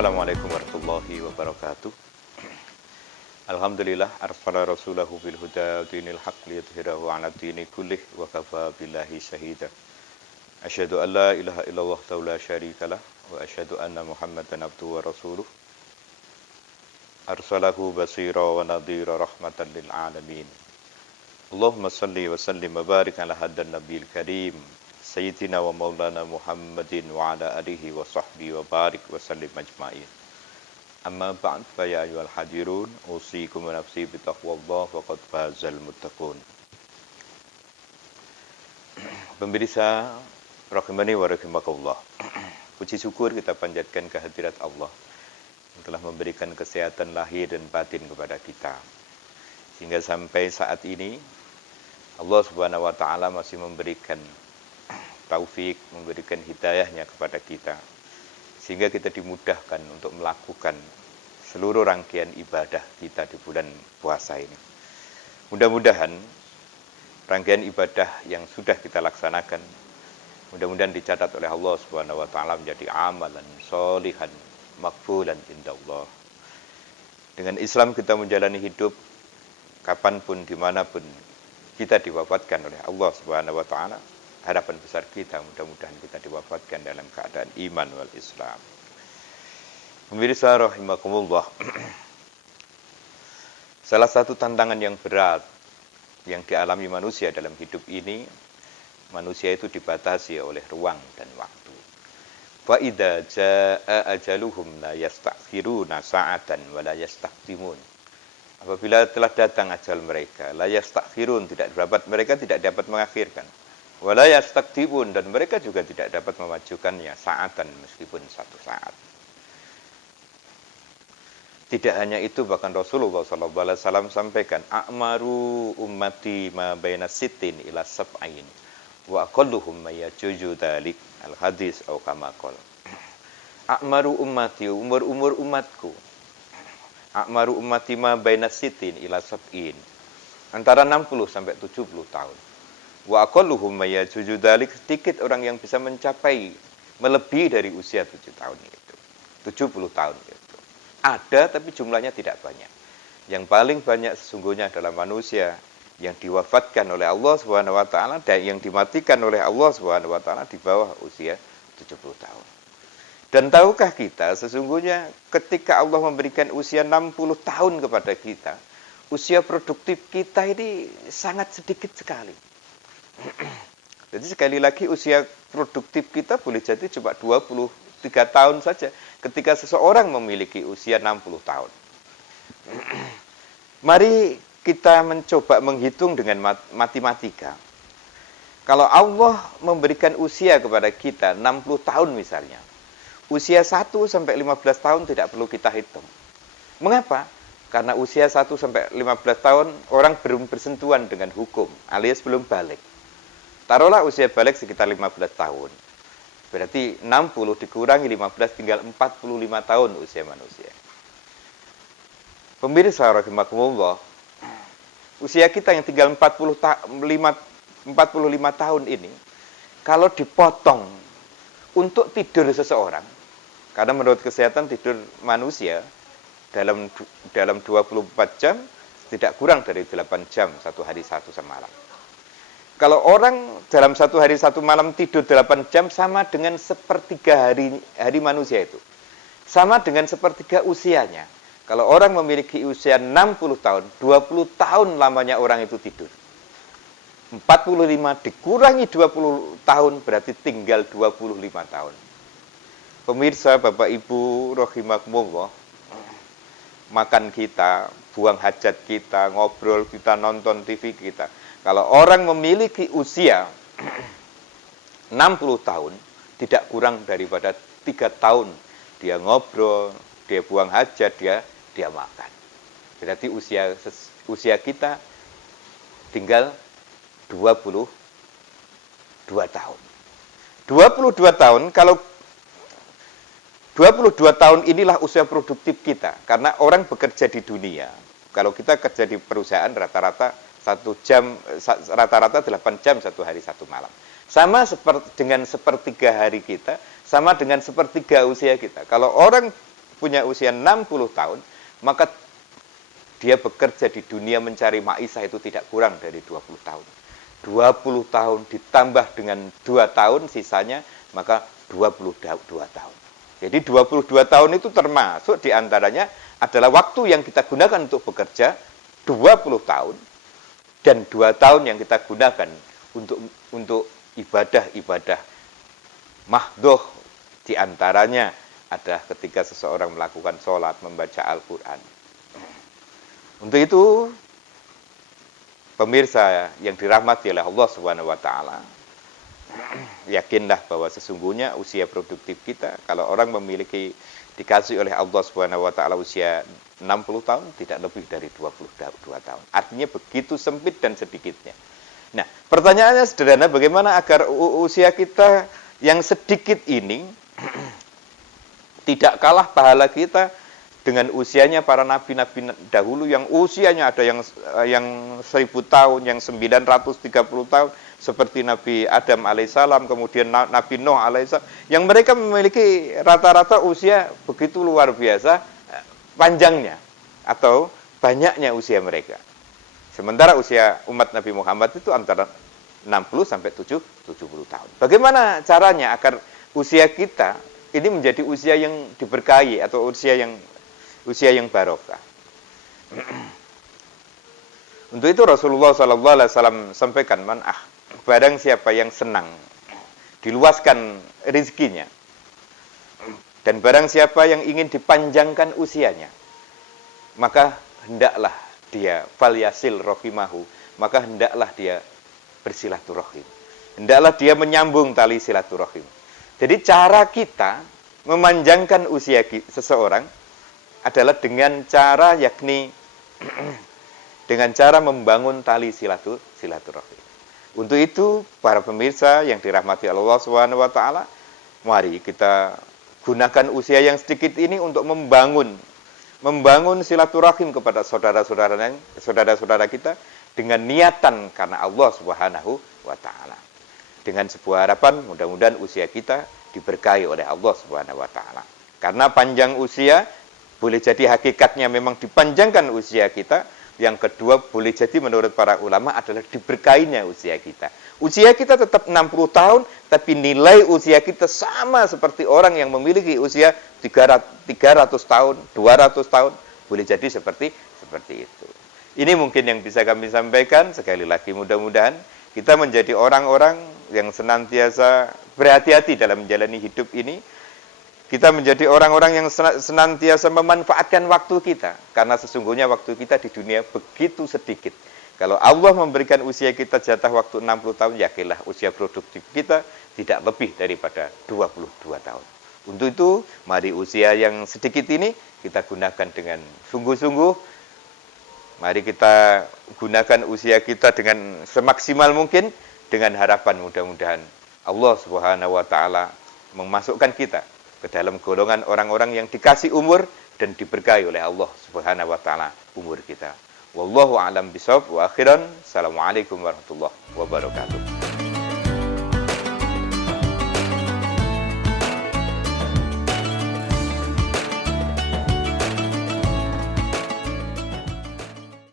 Assalamualaikum warahmatullahi wabarakatuh. Alhamdulillah arsala rasulahu bil huda dinil haq liyudhhirahu 'ala dini kullih wa kafa billahi syahida. Asyhadu an la ilaha illallah wahdahu la syarikalah wa asyhadu anna Muhammadan abduhu wa rasuluh. Arsalahu basira wa nadhira rahmatan lil alamin. Allahumma salli wa sallim wa barik ala hadan nabiyil karim sayyidina wa maulana Muhammadin wa ala alihi wa sahbihi wa barik wa sallim ajma'in. Amma ba'd fa ya ayyuhal hadirun usikum wa nafsi bi taqwallah faqad fazal muttaqun. Pemirsa rahimani wa rahimakumullah. Puji syukur kita panjatkan kehadirat Allah yang telah memberikan kesehatan lahir dan batin kepada kita. Sehingga sampai saat ini Allah Subhanahu wa taala masih memberikan taufik, memberikan hidayahnya kepada kita. Sehingga kita dimudahkan untuk melakukan seluruh rangkaian ibadah kita di bulan puasa ini. Mudah-mudahan rangkaian ibadah yang sudah kita laksanakan, mudah-mudahan dicatat oleh Allah Subhanahu wa taala menjadi amalan sholihan makbulan indallah. Dengan Islam kita menjalani hidup kapanpun, dimanapun kita diwafatkan oleh Allah Subhanahu wa taala. Harapan besar kita mudah-mudahan kita diwafatkan dalam keadaan iman wal Islam. Pemirsa rahimakumullah. Salah satu tantangan yang berat yang dialami manusia dalam hidup ini, manusia itu dibatasi oleh ruang dan waktu. Fa idza jaa ajaluhum la yastakhiruna sa'atan wa la yastaqdimun. Apabila telah datang ajal mereka, la yastakhirun, mereka tidak dapat mengakhirkan. Wala yastaqdimun, dan mereka juga tidak dapat memajukannya saatan meskipun satu saat. Tidak hanya itu, bahkan Rasulullah SAW sampaikan, a'maru ummati ma baina sittin ila sab'ain wa aqalluhum ma yajuju dzalik al-hadis atau kama qala. A'maru ummati, umur umatku. A'maru ummati ma baina sittin ila sab'in, antara 60 sampai 70 tahun. Wa aqalluhum may yajuju dzalik, sedikit orang yang bisa mencapai melebihi dari usia 7 tahun itu. 70 tahun itu. Ada tapi jumlahnya tidak banyak. Yang paling banyak sesungguhnya adalah manusia yang diwafatkan oleh Allah Subhanahu wa taala dan yang dimatikan oleh Allah Subhanahu wa taala di bawah usia 70 tahun. Dan tahukah kita sesungguhnya ketika Allah memberikan usia 60 tahun kepada kita, usia produktif kita ini sangat sedikit sekali. Jadi sekali lagi usia produktif kita boleh jadi cuma 23 tahun saja ketika seseorang memiliki usia 60 tahun. Mari kita mencoba menghitung dengan matematika. Kalau Allah memberikan usia kepada kita 60 tahun misalnya, usia 1 sampai 15 tahun tidak perlu kita hitung. Mengapa? Karena usia 1 sampai 15 tahun orang belum bersentuhan dengan hukum alias belum balik. Taruhlah usia balik sekitar 15 tahun. Berarti 60 dikurangi 15 tinggal 45 tahun usia manusia. Pemirsa rahimakumullah, usia kita yang tinggal 45 tahun ini, kalau dipotong untuk tidur seseorang, karena menurut kesehatan tidur manusia dalam 24 jam tidak kurang dari 8 jam satu hari satu semalam. Kalau orang dalam satu hari satu malam tidur 8 jam sama dengan sepertiga hari manusia itu. Sama dengan sepertiga usianya. Kalau orang memiliki usia 60 tahun, 20 tahun lamanya orang itu tidur. 45 dikurangi 20 tahun berarti tinggal 25 tahun. Pemirsa, Bapak Ibu rahimakumullah, makan kita, buang hajat kita, ngobrol kita, nonton TV kita. Kalau orang memiliki usia 60 tahun, tidak kurang daripada 3 tahun. Dia ngobrol, dia buang hajat, dia makan. Berarti usia kita tinggal 22 tahun. 22 tahun, kalau 22 tahun inilah usia produktif kita. Karena orang bekerja di dunia. Kalau kita kerja di perusahaan rata-rata 1 jam, rata-rata 8 jam satu hari satu malam. Sama dengan sepertiga hari kita, sama dengan sepertiga usia kita. Kalau orang punya usia 60 tahun, maka dia bekerja di dunia mencari maisha itu tidak kurang dari 20 tahun. 20 tahun ditambah dengan 2 tahun sisanya, maka 22 tahun. Jadi 22 tahun itu termasuk diantaranya adalah waktu yang kita gunakan untuk bekerja 20 tahun, dan 2 tahun yang kita gunakan untuk ibadah-ibadah mahdoh, diantaranya ada ketika seseorang melakukan sholat, membaca Al-Quran. Untuk itu, pemirsa yang dirahmati oleh Allah Subhanahu wa taala, yakinlah bahwa sesungguhnya usia produktif kita, kalau orang memiliki dikasih oleh Allah Subhanahu wa taala usia 60 tahun, tidak lebih dari 22 tahun. Artinya begitu sempit dan sedikitnya. Nah, pertanyaannya sederhana, bagaimana agar usia kita yang sedikit ini tidak kalah pahala kita dengan usianya para nabi-nabi dahulu yang usianya ada yang 1000 tahun, yang 930 tahun, seperti Nabi Adam alaihissalam, kemudian Nabi Nuh alaihissalam, yang mereka memiliki rata-rata usia begitu luar biasa panjangnya atau banyaknya usia mereka. Sementara usia umat Nabi Muhammad itu antara 60 sampai 70 tahun. Bagaimana caranya agar usia kita ini menjadi usia yang diberkahi atau usia yang barokah? Untuk itu Rasulullah SAW sampaikan, barang siapa yang senang diluaskan rezekinya, dan barang siapa yang ingin dipanjangkan usianya, maka hendaklah dia falyasil rohimahu, maka hendaklah dia bersilaturahim, hendaklah dia menyambung tali silaturahim. Jadi cara kita memanjangkan usia seseorang adalah dengan cara dengan cara membangun tali silaturahim. Untuk itu, para pemirsa yang dirahmati Allah Subhanahu wa taala, mari kita gunakan usia yang sedikit ini untuk membangun silaturahim kepada saudara-saudara kita dengan niatan karena Allah Subhanahu wa taala. Dengan sebuah harapan, mudah-mudahan usia kita diberkahi oleh Allah Subhanahu wa taala. Karena panjang usia boleh jadi hakikatnya memang dipanjangkan usia kita. Yang kedua, boleh jadi menurut para ulama adalah diberkahinya usia kita. Usia kita tetap 60 tahun, tapi nilai usia kita sama seperti orang yang memiliki usia 300 tahun, 200 tahun. Boleh jadi seperti itu. Ini mungkin yang bisa kami sampaikan. Sekali lagi, mudah-mudahan kita menjadi orang-orang yang senantiasa berhati-hati dalam menjalani hidup ini. Kita menjadi orang-orang yang senantiasa memanfaatkan waktu kita. Karena sesungguhnya waktu kita di dunia begitu sedikit. Kalau Allah memberikan usia kita jatah waktu 60 tahun, yakinlah usia produktif kita tidak lebih daripada 22 tahun. Untuk itu, mari usia yang sedikit ini kita gunakan dengan sungguh-sungguh. Mari kita gunakan usia kita dengan semaksimal mungkin, dengan harapan mudah-mudahan Allah Subhanahu wa taala memasukkan kita ke dalam golongan orang-orang yang dikasih umur dan diberkahi oleh Allah Subhanahu wa taala umur kita. Wallahu a'lam bishawab wa akhiran. Assalamualaikum warahmatullahi wabarakatuh.